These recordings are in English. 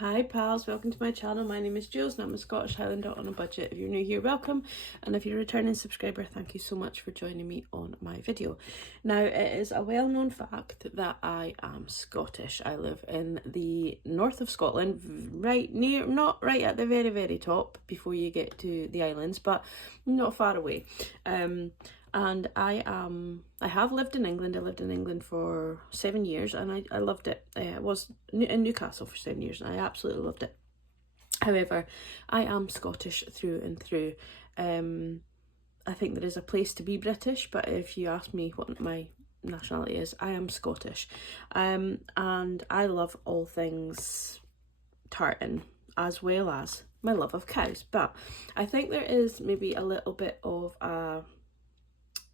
Hi pals, welcome to my channel. My name is Julz and I'm a Scottish Highlander on a budget. If you're new here, welcome, and if you're a returning subscriber, thank you so much for joining me on my video. Now, it is a well-known fact that I am Scottish. I live in the north of Scotland, right near, not right at the very top before you get to the islands, but not far away. And I have lived in England. I lived in England for 7 years and I loved it. I was in Newcastle for 7 years and I absolutely loved it. However, I am Scottish through and through. I think there is a place to be British, but if you ask me what my nationality is, I am Scottish. And I love all things tartan as well as my love of cows. But I think there is maybe a little bit of a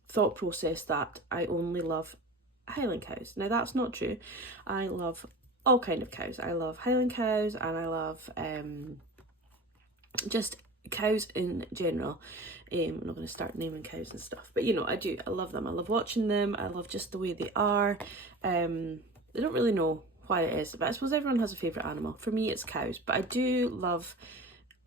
thought process that I only love Highland cows. Now that's not true. I love all kind of cows. I love Highland cows and I love just cows in general. I'm not going to start naming cows and stuff, but you know, I do. I love them. I love watching them. I love just the way they are. I don't really know why it is, but I suppose everyone has a favourite animal. For me it's cows, but I do love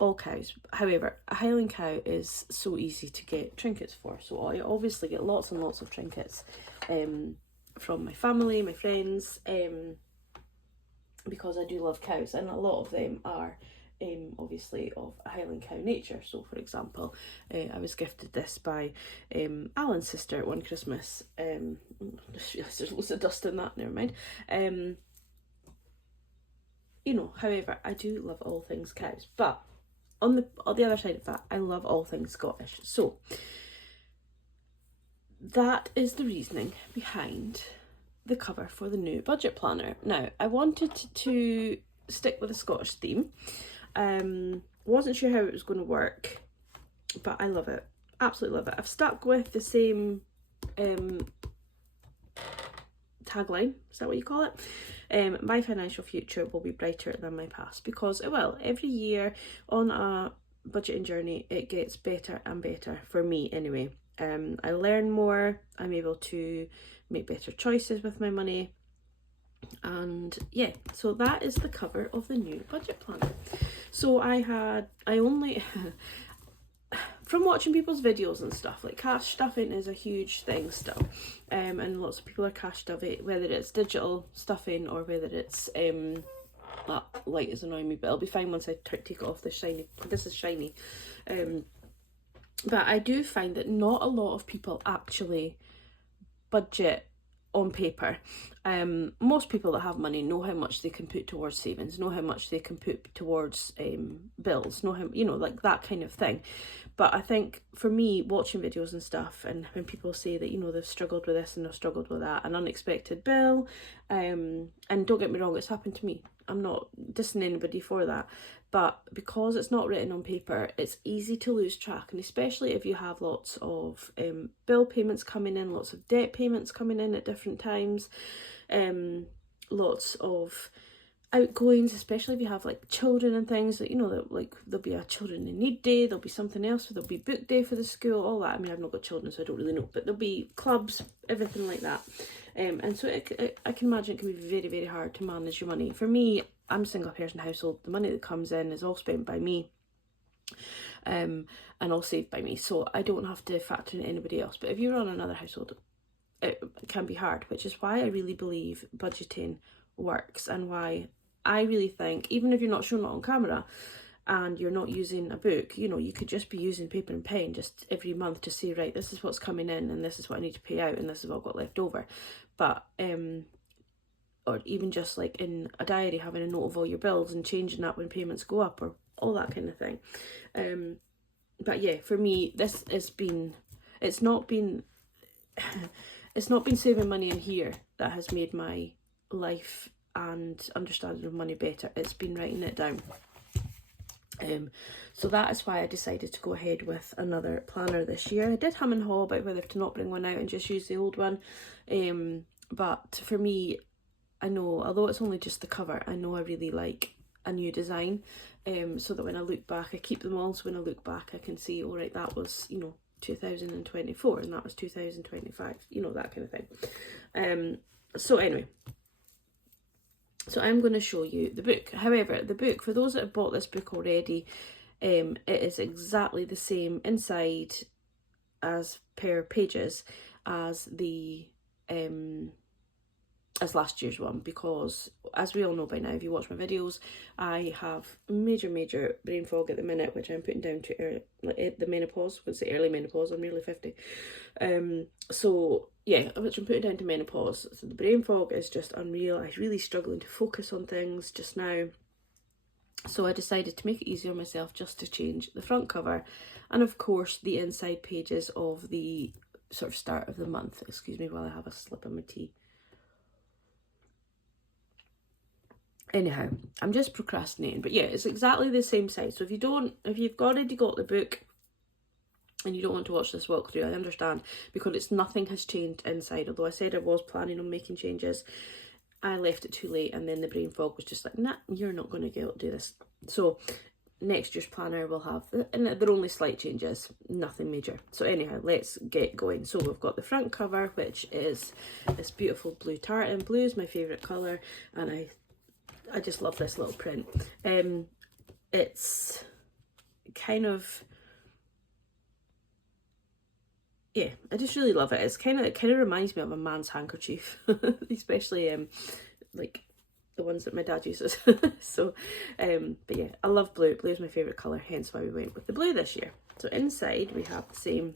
all cows. However, a Highland cow is so easy to get trinkets for, so I obviously get lots and lots of trinkets from my family, my friends, because I do love cows, and a lot of them are obviously of a Highland cow nature. So for example, I was gifted this by Alan's sister one Christmas. Just realised there's loads of dust in that, never mind. You know, however, I do love all things cows, but on the other side of that, I love all things Scottish. So that is the reasoning behind the cover for the new budget planner. Now, I wanted to stick with a Scottish theme. Wasn't sure how it was going to work, but I love it. Absolutely love it. I've stuck with the same tagline, is that what you call it? My financial future will be brighter than my past, because it will. Every year on a budgeting journey it gets better and better, for me anyway. I learn more, I'm able to make better choices with my money, and yeah, so that is the cover of the new budget planner. So I only from watching people's videos and stuff, like cash stuffing is a huge thing still, and lots of people are cash stuffing, whether it's digital stuffing or whether it's that light is annoying me, but it'll be fine once I take it off. This is shiny. But I do find that not a lot of people actually budget on paper. Most people that have money know how much they can put towards savings, know how much they can put towards bills, know how, you know, like that kind of thing. But I think for me, watching videos and stuff, and when people say that, you know, they've struggled with this and they've struggled with that, an unexpected bill, and don't get me wrong, it's happened to me. I'm not dissing anybody for that, but because it's not written on paper, it's easy to lose track, and especially if you have lots of bill payments coming in, lots of debt payments coming in at different times, lots of outgoings, especially if you have like children and things, that, you know, that like there'll be a children in need day, there'll be something else, there'll be book day for the school, all that. I mean, I've not got children, so I don't really know, but there'll be clubs, everything like that. And so I can imagine it can be very hard to manage your money. For me, I'm a single person household. The money that comes in is all spent by me, and all saved by me, so I don't have to factor in anybody else. But if you run another household, it can be hard, which is why I really believe budgeting works, and why I really think, even if you're not showing it on camera and you're not using a book, you know, you could just be using paper and pen just every month to say, right, this is what's coming in and this is what I need to pay out and this is what I've got left over. But or even just like in a diary, having a note of all your bills and changing that when payments go up, or all that kind of thing. But yeah, for me, this has been, it's not been saving money in here that has made my life and understanding of money better. It's been writing it down. So that is why I decided to go ahead with another planner this year. I did hum and haw about whether to not bring one out and just use the old one, but for me, I know, although it's only just the cover, I know I really like a new design, so that when I look back, I keep them all, so when I look back I can see, all right, that was, you know, 2024 and that was 2025, you know, that kind of thing. So anyway, So I'm going to show you the book. However, the book, for those that have bought this book already, it is exactly the same inside as per pages as the as last year's one, because as we all know by now, if you watch my videos, I have major brain fog at the minute, which I'm putting down to the menopause. I would say early menopause. I'm nearly 50. So yeah, which I'm putting down to menopause. So the brain fog is just unreal. I'm really struggling to focus on things just now. So I decided to make it easier on myself just to change the front cover, and of course the inside pages of the sort of start of the month. Excuse me while I have a slip of my tea. Anyhow, I'm just procrastinating, but yeah, it's exactly the same size. So if you've already got the book and you don't want to watch this walkthrough, I understand, because nothing has changed inside. Although I said I was planning on making changes, I left it too late, and then the brain fog was just like, nah, you're not going to get able to do this. So next year's planner will have, and they're only slight changes, nothing major. So anyhow, let's get going. So we've got the front cover, which is this beautiful blue tartan. Blue is my favourite colour, and I just love this little print. It's kind of, yeah, I just really love it. It kind of reminds me of a man's handkerchief, especially like the ones that my dad uses. So but yeah, I love blue. Blue is my favourite colour, hence why we went with the blue this year. So inside we have the same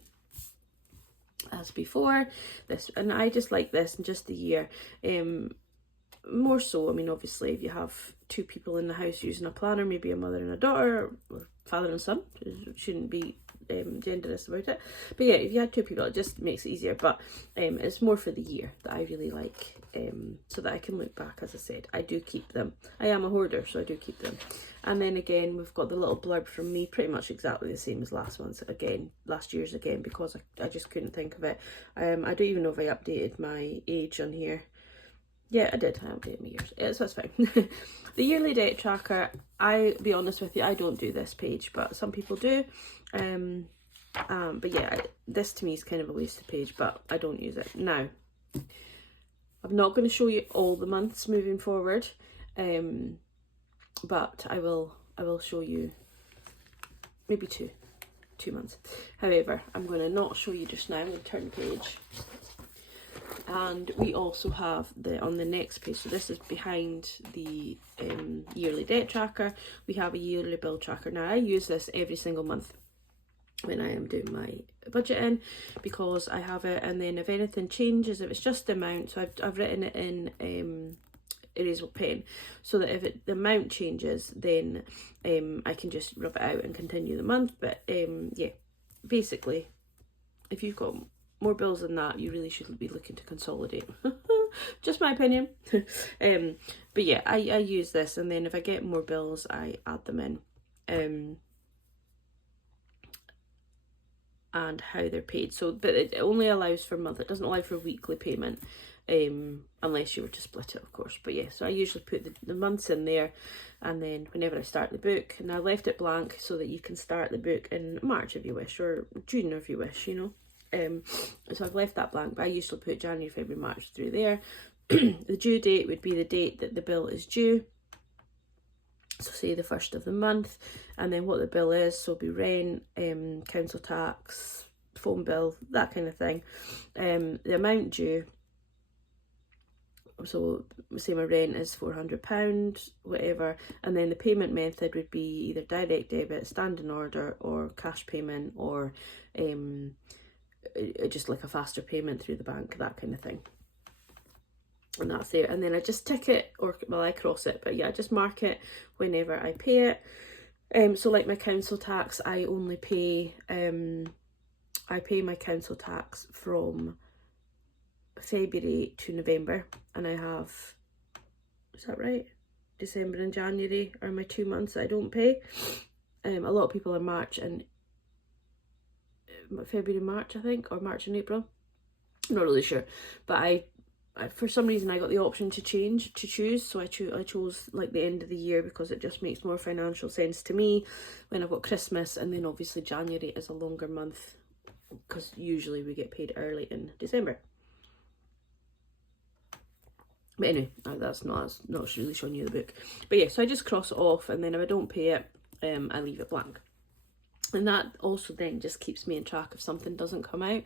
as before, this, and I just like this and just the year. More so, I mean, obviously if you have two people in the house using a planner, maybe a mother and a daughter, or father and son, shouldn't be genderless about it, but yeah, if you had two people, it just makes it easier. But it's more for the year that I really like, so that I can look back. As I said, I do keep them. I am a hoarder, so I do keep them. And then again, we've got the little blurb from me, pretty much exactly the same as last year's again, because I just couldn't think of it. I don't even know if I updated my age on here. Yeah, I did. I updated my years. Yeah, so that's fine. The yearly debt tracker, I'll be honest with you, I don't do this page, but some people do. But yeah, this to me is kind of a wasted page, but I don't use it. Now, I'm not going to show you all the months moving forward, but I will show you maybe two months. However, I'm going to not show you just now. I'm going to turn the page. And we also have on the next page, so this is behind the yearly debt tracker, we have a yearly bill tracker. Now I use this every single month when I am doing my budgeting, because I have it, and then if anything changes, if it's just the amount, so I've written it in erasable pen, so that if the amount changes, then I can just rub it out and continue the month. But yeah, basically, if you've got more bills than that, you really should be looking to consolidate. Just my opinion. But yeah, I use this, and then if I get more bills, I add them in, and how they're paid. So, but it only allows for month. It doesn't allow for weekly payment, unless you were to split it, of course. But yeah, so I usually put the months in there, and then whenever I start the book, and I left it blank so that you can start the book in March if you wish, or June if you wish, you know. So I've left that blank, but I usually put January, February, March through there. The due date would be the date that the bill is due, so say the 1st of the month, and then what the bill is, so be rent, council tax, phone bill, that kind of thing. The amount due, so say my rent is £400, whatever, and then the payment method would be either direct debit, standing order, or cash payment, or just like a faster payment through the bank, that kind of thing. And that's there, and then I just tick it, or well, I cross it, but yeah, I just mark it whenever I pay it. So like my council tax, I only pay I pay my council tax from February to November, and I have, is that right, December and January are my 2 months that I don't pay. A lot of people are March and February, March, I think, or March and April. I'm not really sure, but I for some reason I got the option to choose, so I chose like the end of the year, because it just makes more financial sense to me when I've got Christmas, and then obviously January is a longer month, because usually we get paid early in December. But anyway, that's not really showing you the book. But yeah, so I just cross it off, and then if I don't pay it, I leave it blank. And that also then just keeps me in track if something doesn't come out.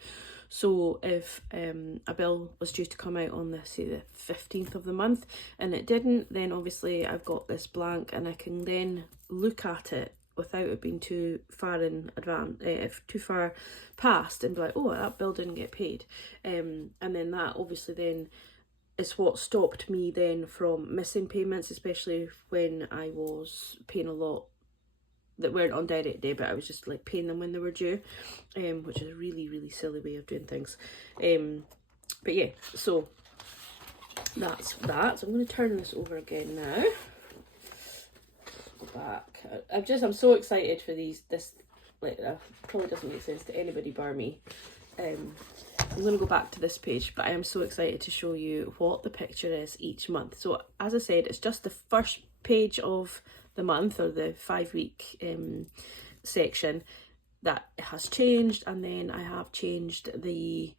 So if a bill was due to come out on the 15th of the month and it didn't, then obviously I've got this blank, and I can then look at it without it being too far in advance, too far past, and be like, oh, that bill didn't get paid. And then that obviously then is what stopped me then from missing payments, especially when I was paying a lot that weren't on direct debit. I was just like paying them when they were due, which is a really, really silly way of doing things. But yeah, so that's that. So I'm going to turn this over again now. Go back. I'm so excited for these. This like probably doesn't make sense to anybody bar me. I'm going to go back to this page, but I am so excited to show you what the picture is each month. So as I said, it's just the first page of the month, or the 5-week section, that has changed, and then I have changed the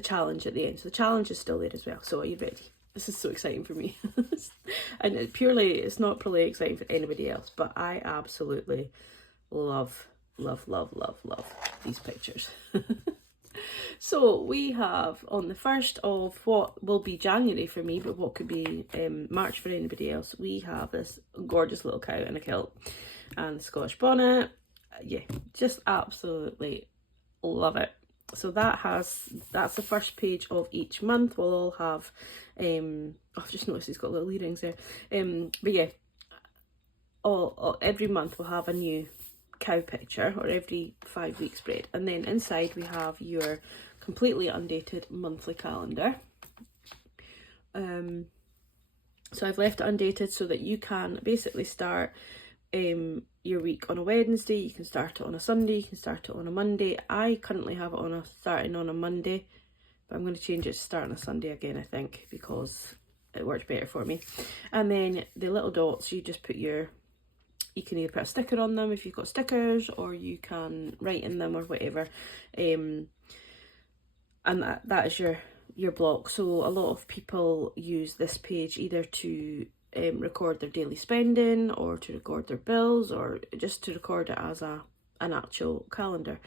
challenge at the end. So the challenge is still there as well. So are you ready? This is so exciting for me. And it's not probably exciting for anybody else, but I absolutely love these pictures. So we have on the 1st of what will be January for me, but what could be March for anybody else, we have this gorgeous little cow in a kilt and the Scottish bonnet. Yeah, just absolutely love it. So that's the first page of each month. We'll all have I've just noticed he's got little earrings there. But yeah, every month we'll have a new cow picture, or every 5-week spread, and then inside we have your completely undated monthly calendar. So I've left it undated so that you can basically start your week on a Wednesday, you can start it on a Sunday, you can start it on a Monday. I currently have it starting on a Monday, but I'm going to change it to start on a Sunday again, I think, because it works better for me. And then the little dots, you just put you can either put a sticker on them if you've got stickers, or you can write in them or whatever. And that is your block. So a lot of people use this page either to record their daily spending, or to record their bills, or just to record it as an actual calendar.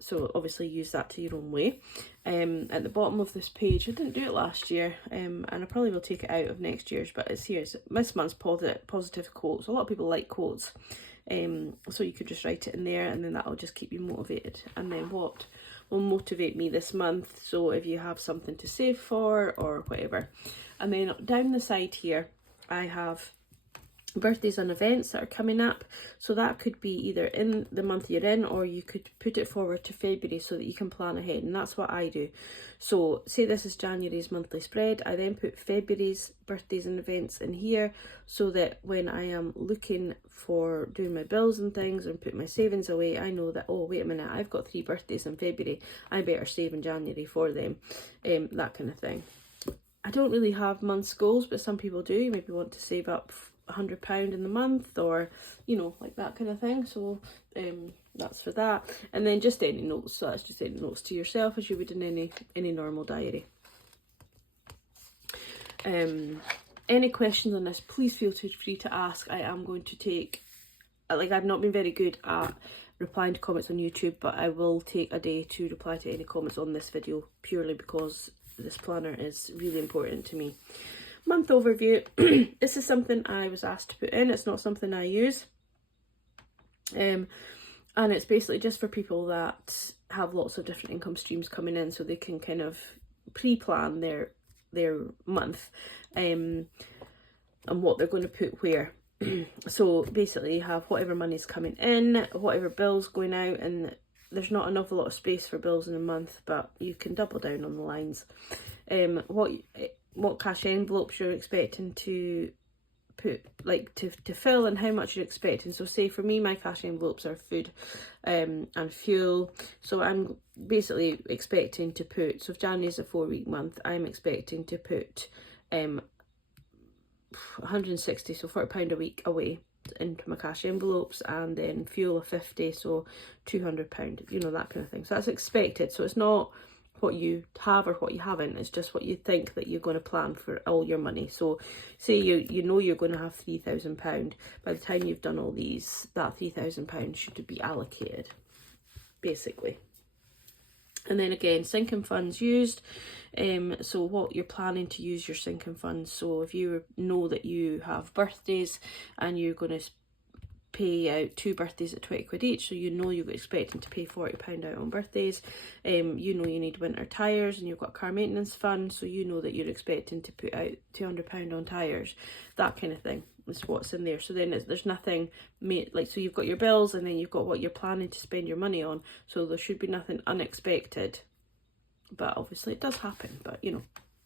So obviously use that to your own way. At the bottom of this page, I didn't do it last year, and I probably will take it out of next year's, but it's here. It's this month's positive quotes. A lot of people like quotes, so you could just write it in there, and then that'll just keep you motivated. And then what will motivate me this month, so if you have something to save for or whatever. And then down the side here, I have birthdays and events that are coming up. So that could be either in the month you're in, or you could put it forward to February so that you can plan ahead, and that's what I do. So say this is January's monthly spread, I then put February's birthdays and events in here, so that when I am looking for doing my bills and things and put my savings away, I know that, oh wait a minute, I've got 3 birthdays in February, I better save in January for them, that kind of thing. I don't really have month's goals, but some people do. Maybe want to save up £100 in the month, or like that kind of thing. So that's for that. And then just any notes. So that's just any notes to yourself, as you would in any normal diary. Any questions on this, please feel free to ask. I am going to take, I've not been very good at replying to comments on YouTube, but I will take a day to reply to any comments on this video, purely because this planner is really important to me. Month overview. This is something I was asked to put in. It's not something I use. And it's basically just for people that have lots of different income streams coming in, so they can kind of pre-plan their month and what they're going to put where. So basically you have whatever money's coming in, whatever bills going out, and there's not an awful lot of space for bills in a month, but you can double down on the lines. What cash envelopes you're expecting to put, to fill, and how much you're expecting. So say for me, my cash envelopes are food and fuel. So I'm basically expecting to put, so if January is a 4-week month, I'm expecting to put 160, so £40 a week away into my cash envelopes, and then fuel of 50, so £200, you know, that kind of thing. So that's expected. So it's not what you have or what you haven't, it's just what you think that you're going to plan for all your money. So say you know you're going to have £3,000. By the time you've done all these, that £3,000 should be allocated, basically. And then again, sinking funds used. So what you're planning to use your sinking funds. So if you know that you have birthdays and you're going to pay out 2 birthdays at 20 quid each, so you know you're expecting to pay £40 out on birthdays. You know you need winter tyres and you've got a car maintenance fund, so you know that you're expecting to put out £200 on tyres. That kind of thing is what's in there. So then there's nothing like, so you've got your bills and then you've got what you're planning to spend your money on, so there should be nothing unexpected. But obviously it does happen, but you know,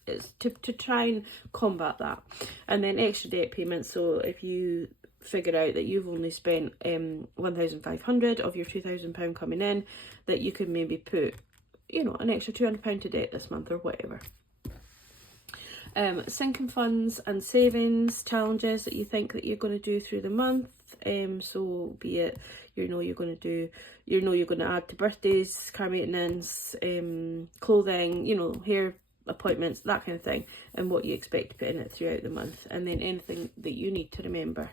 it's to try and combat that. And then extra debt payments. So if you figure out that you've only spent £1,500 of your £2,000 coming in, that you could maybe put, you know, an extra £200 to debt this month or whatever. Sinking funds and savings challenges that you think that you're going to do through the month. So be it, you know, you're going to add to birthdays, car maintenance, clothing, you know, hair appointments, that kind of thing, and what you expect to put in it throughout the month. And then anything that you need to remember,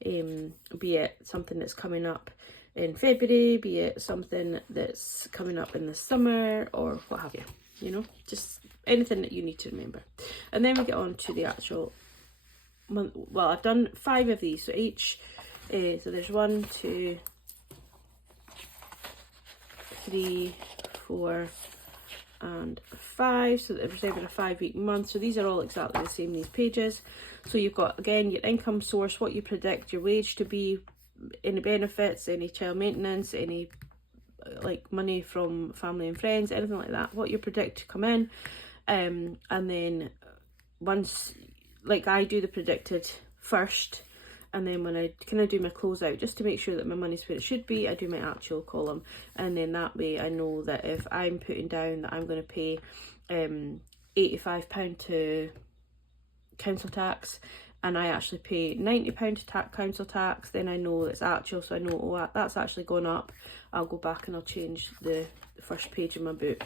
be it something that's coming up in February, be it something that's coming up in the summer, or what have you, you know, just anything that you need to remember. And then we get on to the actual month. Well, I've done 5 of these, so each, so there's 1, 2, 3, 4 and 5, so that representing a 5-week month. So these are all exactly the same, these pages. So you've got, again, your income source, what you predict your wage to be, any benefits, any child maintenance, any like money from family and friends, anything like that, what you predict to come in. And then once, like I do the predicted first, and then when I kind of do my closeout, just to make sure that my money's where it should be, I do my actual column. And then that way I know that if I'm putting down that I'm going to pay £85 to council tax, and I actually pay £90 to council tax, then I know it's actual, so I know, oh, that's actually gone up. I'll go back and I'll change the first page of my book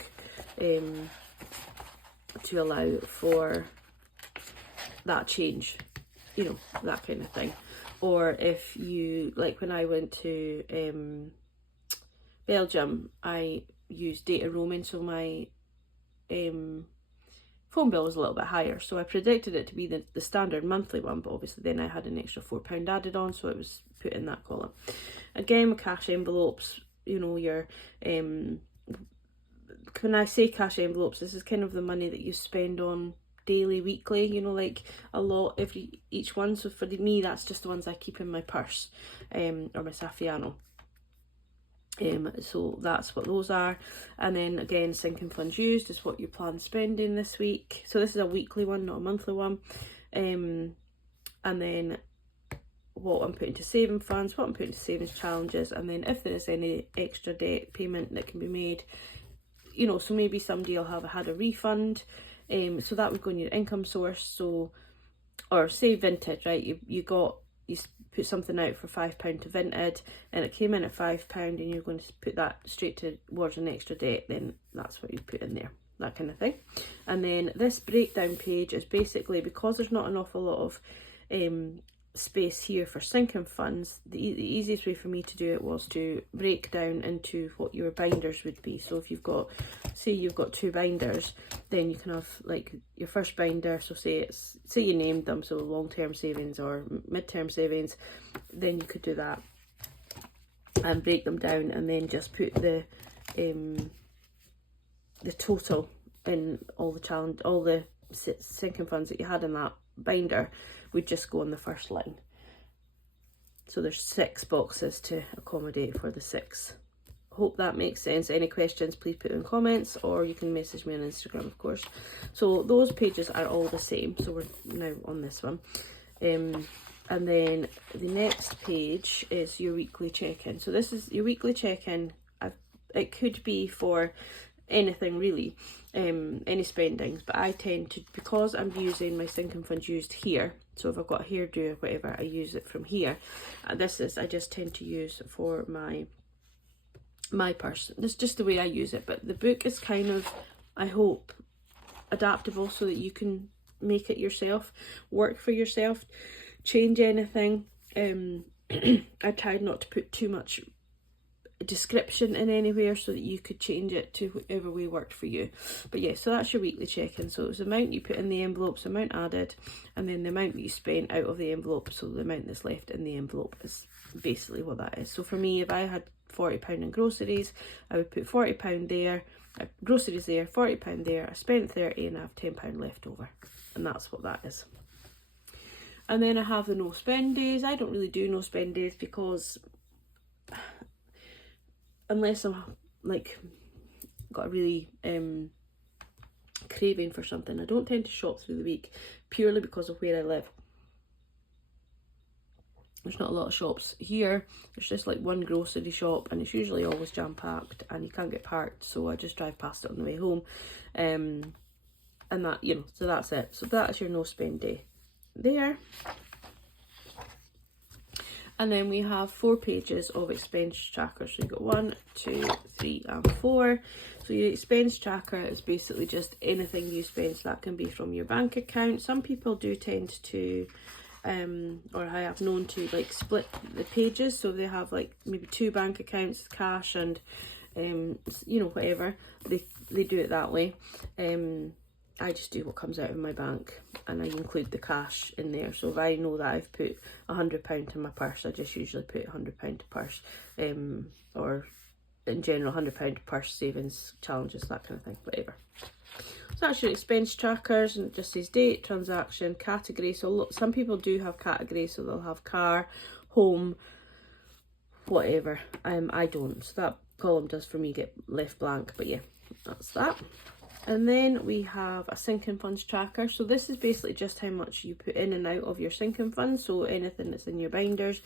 to allow for that change, you know, that kind of thing. Or if you, like when I went to Belgium, I used data roaming, so my phone bill was a little bit higher, so I predicted it to be the standard monthly one, but obviously then I had an extra £4 added on, so it was put in that column. Again, with cash envelopes, you know, your when I say cash envelopes, this is kind of the money that you spend on daily, weekly, you know, like a lot each one. So for me, that's just the ones I keep in my purse or my Saffiano. So that's what those are. And then again, sinking funds used is what you plan spending this week. So this is a weekly one, not a monthly one. And then what I'm putting to saving funds, what I'm putting to savings challenges, and then if there is any extra debt payment that can be made, you know, so maybe somebody will have had a refund, so that would go in your income source. So, or say vintage, right, you put something out for £5 to Vinted and it came in at £5 and you're going to put that straight towards an extra debt, then that's what you put in there, that kind of thing. And then this breakdown page is basically, because there's not an awful lot of space here for sinking funds, the easiest way for me to do it was to break down into what your binders would be. So if you've got, say you've got 2 binders, then you can have like your first binder, so say you named them, so long-term savings or mid-term savings, then you could do that and break them down, and then just put the total in all the sinking funds that you had in that binder would just go on the first line. So there's 6 boxes to accommodate for the 6. Hope that makes sense. Any questions, please put in comments, or you can message me on Instagram, of course. So those pages are all the same, so we're now on this one. And then the next page is your weekly check-in. So this is your weekly check-in. It could be for anything really, any spendings. But I tend to, because I'm using my sinking funds used here, so if I've got a hairdo or whatever, I use it from here. This is, I just tend to use for my purse. That's just the way I use it. But the book is kind of, I hope, adaptable so that you can make it yourself, work for yourself, change anything. I tried not to put too much description in anywhere so that you could change it to whatever way worked for you. But yeah, so that's your weekly check-in. So it's the amount you put in the envelopes, the amount added, and then the amount that you spent out of the envelope, so the amount that's left in the envelope is basically what that is. So for me, if I had £40 in groceries, I would put £40 there, groceries there, £40 there, I spent 30 and I have £10 left over, and that's what that is. And then I have the no spend days. I don't really do no spend days because unless I'm like got a really craving for something, I don't tend to shop through the week purely because of where I live. There's not a lot of shops here. There's just like one grocery shop, and it's usually always jam-packed and you can't get parked, so I just drive past it on the way home. And that, you know, so that's it. So that's your no spend day there. And then we have 4 pages of expense tracker. So you've got 1, 2, 3 and 4. So your expense tracker is basically just anything you spend. So that can be from your bank account. Some people do tend to, or I have known to, like split the pages. So they have like maybe 2 bank accounts, cash and, you know, whatever. They do it that way. I just do what comes out of my bank, and I include the cash in there. So if I know that I've put £100 in my purse, I just usually put £100 to purse, or in general £100 purse, savings, challenges, that kind of thing, whatever. So that's your expense trackers, and it just says date, transaction, category. So some people do have categories, so they'll have car, home, whatever. I don't, so that column does for me get left blank, but yeah, that's that. And then we have a sinking funds tracker. So this is basically just how much you put in and out of your sinking funds. So anything that's in your binders.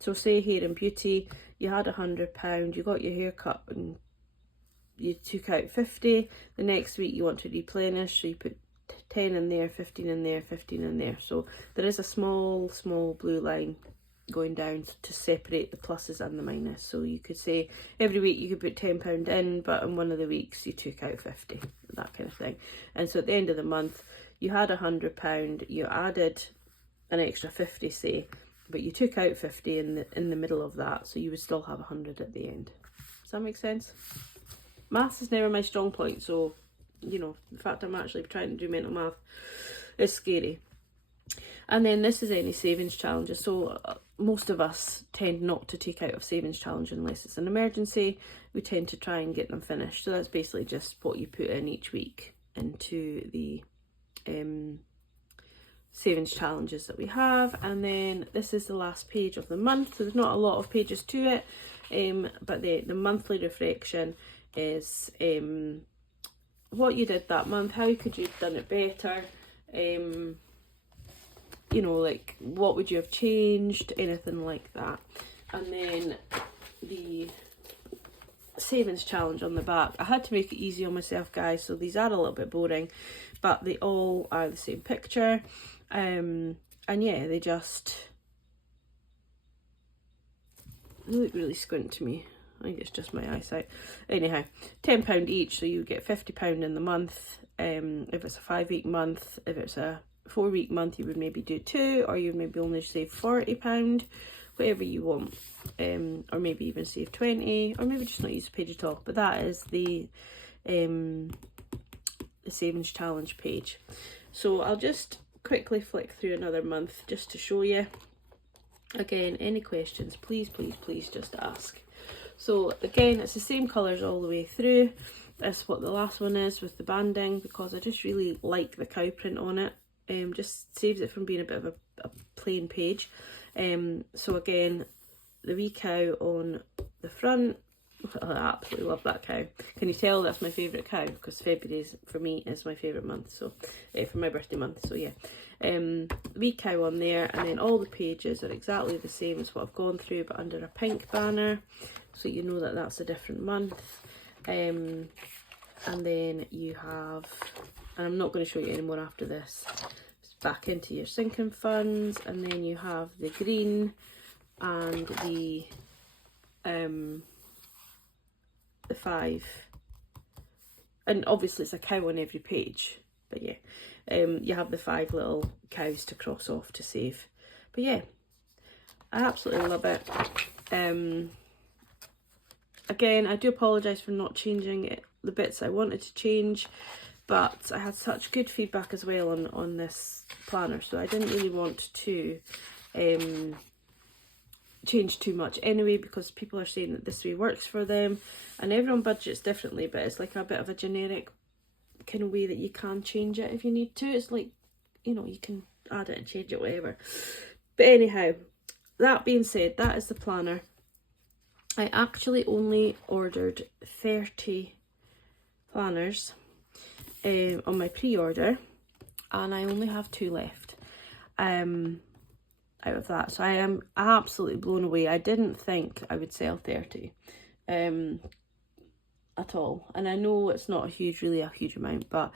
So say hair and beauty, you had £100, you got your hair cut and you took out 50. The next week you want to replenish, so you put 10 in there, 15 in there, 15 in there. So there is a small blue line going down to separate the pluses and the minus. So you could say every week you could put £10 in, but in one of the weeks you took out 50, that kind of thing. And so at the end of the month you had £100, you added an extra 50, say, but you took out 50 in the middle of that, so you would still have 100 at the end. Does that make sense? Maths is never my strong point, so you know, the fact I'm actually trying to do mental math is scary. And then this is any savings challenges. So most of us tend not to take out of savings challenge unless it's an emergency. We tend to try and get them finished. So that's basically just what you put in each week into the savings challenges that we have. And then this is the last page of the month. So there's not a lot of pages to it, but the monthly reflection is what you did that month, how could you have done it better, you know, like what would you have changed, anything like that. And then the savings challenge on the back, I had to make it easy on myself, guys, so these are a little bit boring, but they all are the same picture. And yeah, they look really squint to me. I think it's just my eyesight. Anyhow, £10 each, so you get £50 in the month. If it's a 5-week month, if it's a 4-week month, you would maybe do 2, or you'd maybe only save £40, whatever you want, or maybe even save 20, or maybe just not use the page at all. But that is the savings challenge page. So I'll just quickly flick through another month just to show you. Again, any questions, please just ask. So again, it's the same colours all the way through. That's what the last one is with the banding, because I just really like the cow print on it. Just saves it from being a bit of a plain page. So again, the wee cow on the front. I absolutely love that cow. Can you tell that's my favourite cow? Because February for me is my favourite month, so for my birthday month. So yeah, wee cow on there, and then all the pages are exactly the same as what I've gone through, but under a pink banner, so you know that that's a different month. and then you have, and I'm not going to show you anymore after this, back into your sinking funds, and then you have the green and the 5, and obviously it's a cow on every page, but yeah, you have the 5 little cows to cross off to save. But yeah, I absolutely love it. Again, I do apologise for not changing it, the bits I wanted to change, but I had such good feedback as well on this planner, so I didn't really want to change too much anyway, because people are saying that this way works for them, and everyone budgets differently, but it's like a bit of a generic kind of way that you can change it if you need to. It's like, you know, you can add it and change it, whatever. But anyhow, that being said, that is the planner. I actually only ordered 30 planners on my pre-order, and I only have 2 left out of that, so I am absolutely blown away. I didn't think I would sell 30 at all, and I know it's not really a huge amount, but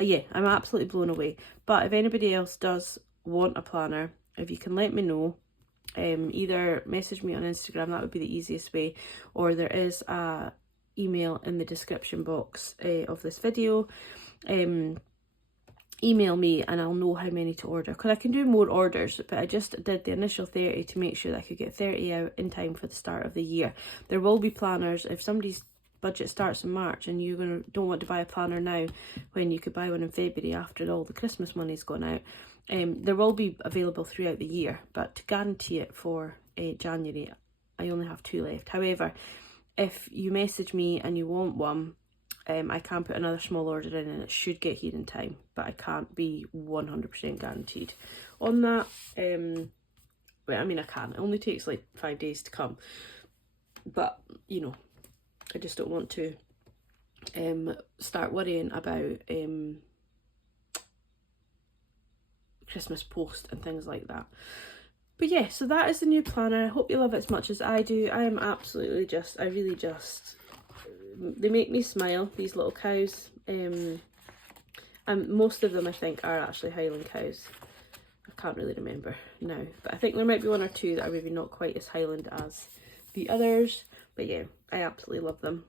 yeah, I'm absolutely blown away. But if anybody else does want a planner, if you can let me know, either message me on Instagram, that would be the easiest way, or there is a email in the description box of this video. Email me and I'll know how many to order, because I can do more orders, but I just did the initial 30 to make sure that I could get 30 out in time for the start of the year. There will be planners, if somebody's budget starts in March and you don't want to buy a planner now when you could buy one in February after all the Christmas money's gone out, there will be available throughout the year, but to guarantee it for January, I only have 2 left. However, if you message me and you want one, I can put another small order in and it should get here in time, but I can't be 100% guaranteed on that. Well, I mean, I can. It only takes like 5 days to come, but you know, I just don't want to start worrying about Christmas post and things like that. But yeah, so that is the new planner. I hope you love it as much as I do. I am absolutely just, they make me smile, these little cows. And most of them I think are actually Highland cows. I can't really remember now, but I think there might be 1 or 2 that are maybe not quite as Highland as the others. But yeah, I absolutely love them.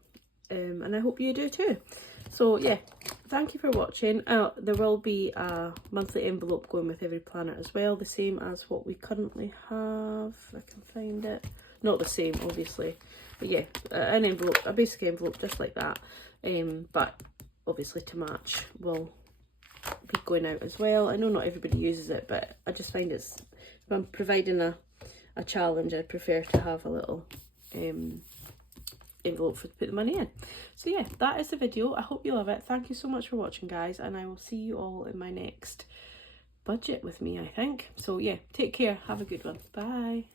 And I hope you do too. So yeah, thank you for watching. There will be a monthly envelope going with every planner as well, the same as what we currently have. If I can find it. Not the same, obviously, but yeah, an envelope, a basic envelope just like that. But obviously to match will be going out as well. I know not everybody uses it, but I just find if I'm providing a challenge, I prefer to have a little envelope to put the money in. So yeah, that is the video. I hope you love it. Thank you so much for watching, guys, and I will see you all in my next budget with me, I think. So yeah, take care, have a good one, bye.